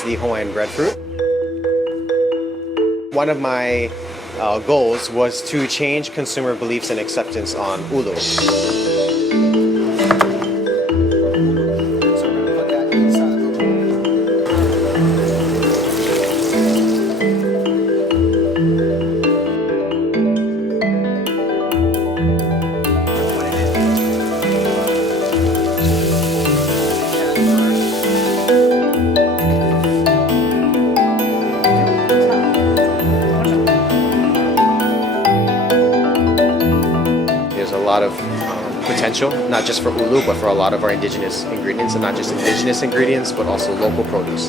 is the Hawaiian breadfruit. One of my goals was to change consumer beliefs and acceptance on ʻulu. There's a lot of potential, not just for ʻulu, but for a lot of our indigenous ingredients, and not just indigenous ingredients, but also local produce.